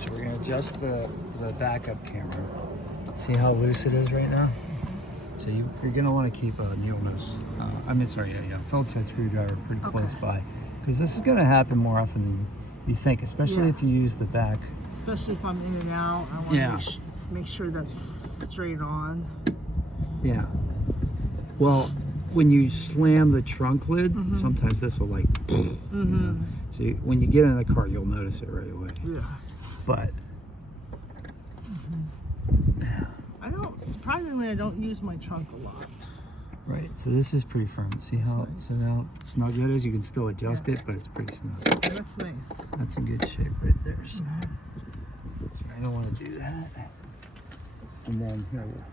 So we're gonna adjust the backup camera. See how loose it is right now? So you're gonna want to keep a needle nose. Phillips head screwdriver pretty close by, because this is gonna happen more often than you think, especially if you use the back. Especially if I'm in and out, I want to make sure that's straight on. Yeah. Well, when you slam the trunk lid, sometimes this will like, you know? So when you get in the car, you'll notice it right away. Yeah. But surprisingly, I don't use my trunk a lot. Right, so this is pretty firm. See how so now it's not good as you can still adjust it, but it's pretty snug. That's nice. That's in good shape right there. So, I don't want to do that. And then here we'll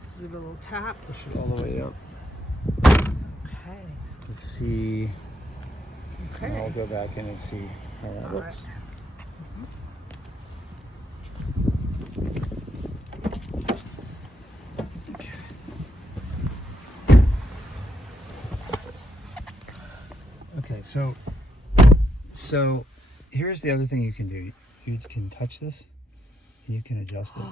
this is a little tap. Push it all the way up. Okay. Let's see. Okay. And I'll go back in and see how that looks. Okay, so here's the other thing you can do. You can touch this and you can adjust it.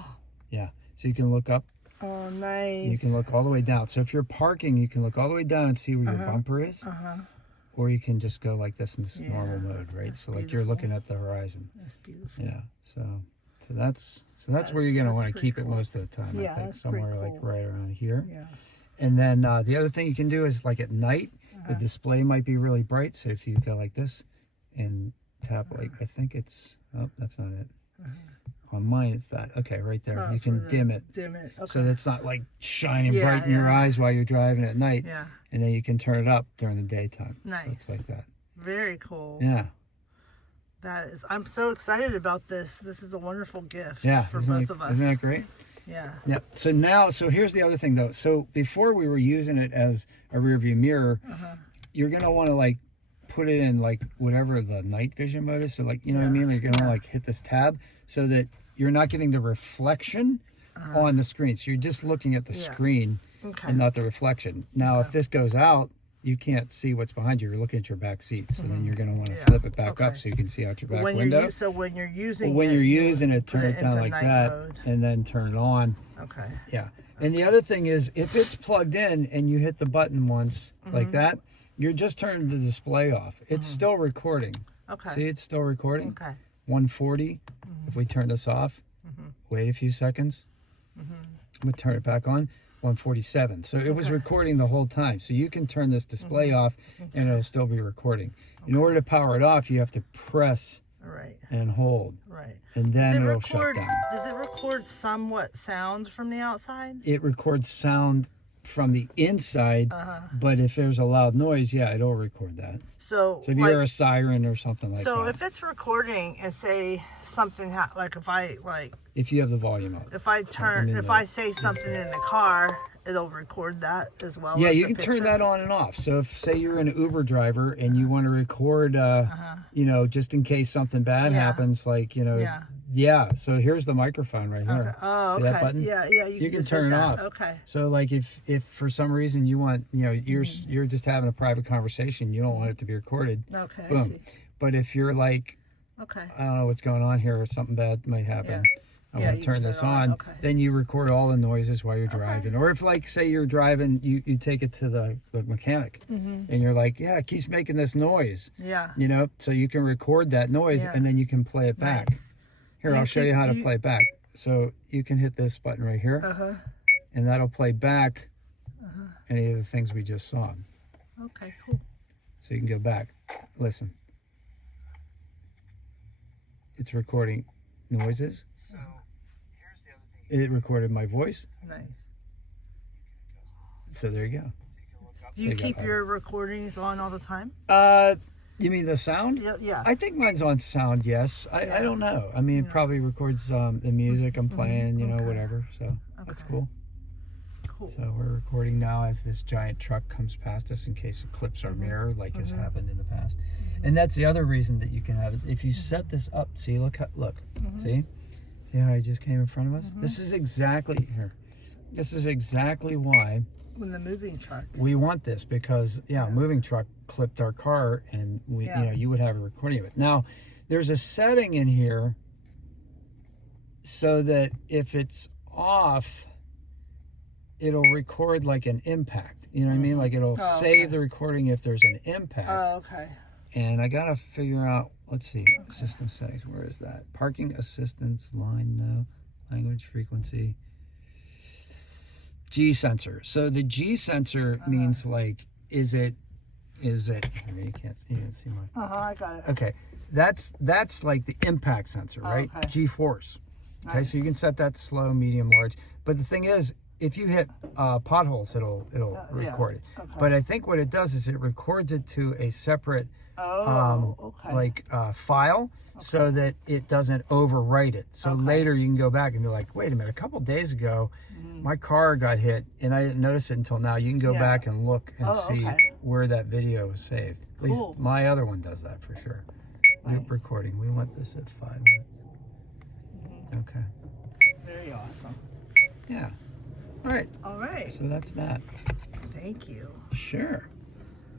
Yeah, so you can look up. Oh, nice. You can look all the way down. So if you're parking, you can look all the way down and see where your bumper is. Or you can just go like this in this normal mode, right? So like you're looking at the horizon. That's beautiful. Yeah, so that's where you're gonna want to keep it most of the time. Yeah, I think that's somewhere pretty like cool. right around here. Yeah. And then the other thing you can do is like at night, the display might be really bright. So if you go like this and tap like, I think it's, oh, that's not it. On mine, it's that. Okay, right there. Oh, you can dim it. Dim it. Okay. So that's not like shining bright in your eyes while you're driving at night. Yeah. And then you can turn it up during the daytime. Nice. So it's like that. Very cool. Yeah. That is. I'm so excited about this. This is a wonderful gift for isn't both of us. Isn't that great? Yeah. Yeah. So here's the other thing though. So before we were using it as a rear view mirror, you're gonna want to like put it in like whatever the night vision mode is. So like, you know what I mean? Like you're gonna like hit this tab so that you're not getting the reflection on the screen. So you're just looking at the screen and not the reflection. Now, if this goes out, you can't see what's behind you. You're looking at your back seat. So then you're going to want to flip it back up so you can see out your back window. So when you're using when you're using it, turn it down like that and then turn it on. Okay. Yeah. And the other thing is, if it's plugged in and you hit the button once like that, you're just turning the display off. It's still recording. Okay. See, it's still recording. Okay. 140. If we turn this off, wait a few seconds, we'll turn it back on. 147. So it was recording the whole time. So you can turn this display off and it'll still be recording. In order to power it off, you have to press and hold. Right. And then it'll shut down. Does it record somewhat sound from the outside? It records sound from the inside, but if there's a loud noise, it'll record that. So if you hear a siren or something like that. So if it's recording and say something like if you have the volume up. If I say something in the car, it'll record that as well. Yeah, you can turn that on and off. So if say you're an Uber driver and you want to record you know, just in case something bad happens, like, you know, so here's the microphone right here. Oh, see that button? Yeah, you can turn it off. Okay. So like if for some reason you want, you know, you're just having a private conversation, you don't want it to be recorded. Okay. Boom. I see. But if you're like, I don't know what's going on here, or something bad might happen. I want to turn this on. Then you record all the noises while you're driving. Or if, like, say you're driving, you take it to the mechanic, and you're like, it keeps making this noise. Yeah. You know, so you can record that noise, and then you can play it back. Nice. Here, I'll show you how to play it back. So you can hit this button right here, and that'll play back any of the things we just saw. Okay, cool. So you can go back. Listen. It's recording noises. So here's the other thing. It recorded my voice. Nice. So there you go. Do you keep your recordings on all the time? You mean the sound? Yeah. I think mine's on sound, yes. I don't know. I mean, it probably records the music I'm playing, you know, whatever. So that's cool. Cool. So we're recording now as this giant truck comes past us in case it clips our mirror, like has happened in the past. And that's the other reason that you can have is if you set this up. See, look, see how he just came in front of us. This is exactly here. This is exactly why. When the moving truck. We want this because a moving truck clipped our car, and we, you know, you would have a recording of it. Now, there's a setting in here so that if it's off, it'll record like an impact. You know what I mean? Like it'll save the recording if there's an impact. Oh, okay. And I gotta figure out, let's see, system settings, where is that? Parking assistance, line, no. Language, frequency. G sensor. So the G sensor means like, is it, I mean, you can't see my. I got it. Okay, that's like the impact sensor, right? Okay. G-force. Okay, Nice. so you can set that slow, medium, large. But the thing is, if you hit potholes, it'll record it. Okay. But I think what it does is it records it to a separate file, so that it doesn't overwrite it. So later you can go back and be like, wait a minute, a couple days ago, my car got hit and I didn't notice it until now. You can go back and look and see where that video was saved. At least my other one does that for sure. Nice. Recording. We want this at 5 minutes. Okay. Very awesome. Yeah. All right. All right. So that's that. Thank you. Sure.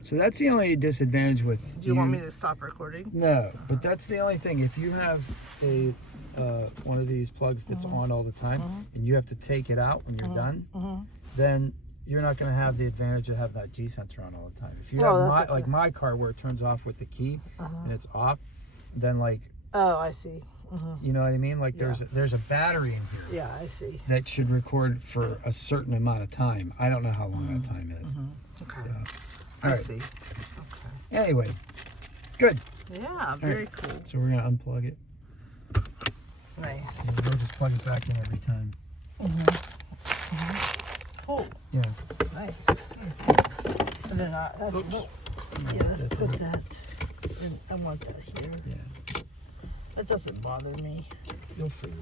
So that's the only disadvantage with. Do you want me to stop recording? No, but that's the only thing. If you have a one of these plugs that's on all the time, and you have to take it out when you're done, then you're not going to have the advantage of having that G sensor on all the time. If you have like my car where it turns off with the key and it's off, then like. Oh, I see. You know what I mean? Like there's a battery in here. Yeah, I see. That should record for a certain amount of time. I don't know how long that time is. Okay. So, I see. Okay. Anyway, good. Yeah, very cool. So we're gonna unplug it. Nice. And we'll just plug it back in every time. Oh, Yeah. nice. And then let's put that. I want that here. Yeah. That doesn't bother me. You'll figure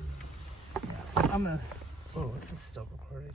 it out. I'm gonna. Oh, this is still recording.